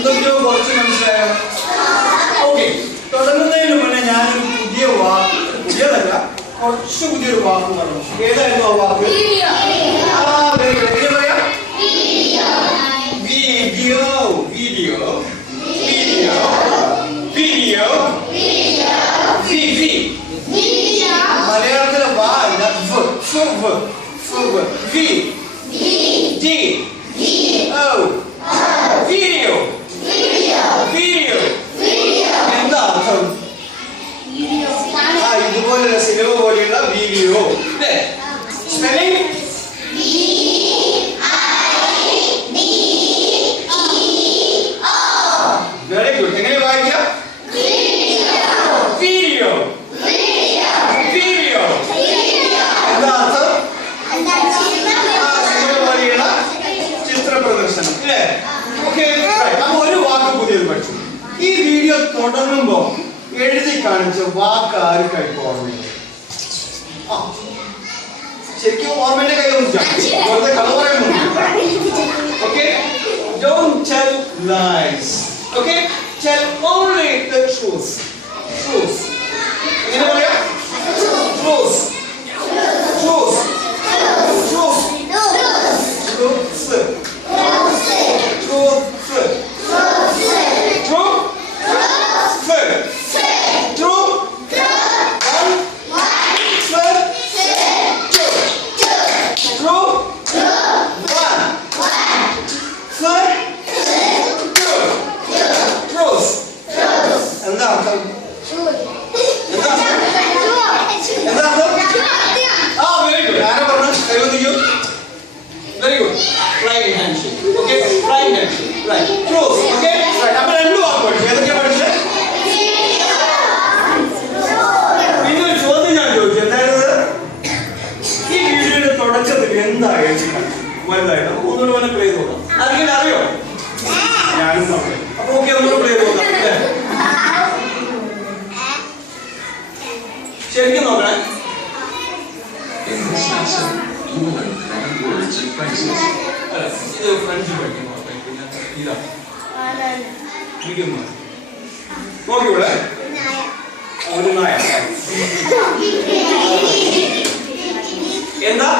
എന്തൊക്കെയോ കുറച്ച് മനസ്സിലായോ? ഓക്കെ, തുടങ്ങുന്നതിന് മുന്നേ ഞാനൊരു പുതിയ വാക്ക്, പുതിയതല്ല കുറച്ച് പുതിയൊരു വാക്ക് പറഞ്ഞു. ഏതായിരുന്നു ആ വാക്ക്? വീഡിയോ. മലയാളത്തിലെ വാ അല്ല, എന്താ അർത്ഥം? ഇതുപോലുള്ള സിനിമ പോലെയുള്ള വീഡിയോ. Spelling very good. എങ്ങനെ വായിക്കാം? വീഡിയോ. എന്താ അർത്ഥം? സിനിമ പോലെയുള്ള ചിത്ര പ്രദർശനം അല്ലേ? ഓക്കെ, അപ്പൊ ഒരു വാക്ക് പുതിയത് പഠിച്ചു. ഈ വീഡിയോ തുടങ്ങുമ്പോ എഴുതി കാണിച്ച വാക്ക് ആർക്കായിരിക്കും ഓർമ്മയുണ്ട്? ശരിക്കും ഓർമ്മയുടെ കയ്യിൽ വെറുതെ കള പറയുന്നുണ്ട്. Okay, don't tell lies. Okay, tell only the truth. Truth. എങ്ങനെ പറയാ? Truth. Truth. Truth. Truth. Very good. Right handshake. Okay, right handshake. Right. Close. Okay. Right. അപ്പോൾ രണ്ട് വാക്ക് പഠിച്ചു. ഏതൊക്കെയാ പഠിച്ചത്? പിന്നെ ഒരു ചോദ്യം ഞാൻ ചോദിച്ചു. എന്തായിരുന്നു? ഈ വീഡിയോയുടെ തുടക്കത്തിൽ എന്തായിരുന്നു? വലുതായിട്ട് ഒന്നുകൂടെ ഒന്ന് പ്ലേ ചെയ്ത് നോക്കാം. ആർക്കെങ്കിലും അറിയോ? ഞാനും നോക്കാം. അപ്പൊ ഓക്കെ, ഒന്നുകൂടെ പ്ലേ ചെയ്ത് നോക്കാം. ശരിക്കും നോക്കണേ. Words and phrases. ഇത് ഫ്രഞ്ച് പഠിക്കുന്നു. ഇതാ നോക്കിവിടെ ഒരു നായ. എന്താ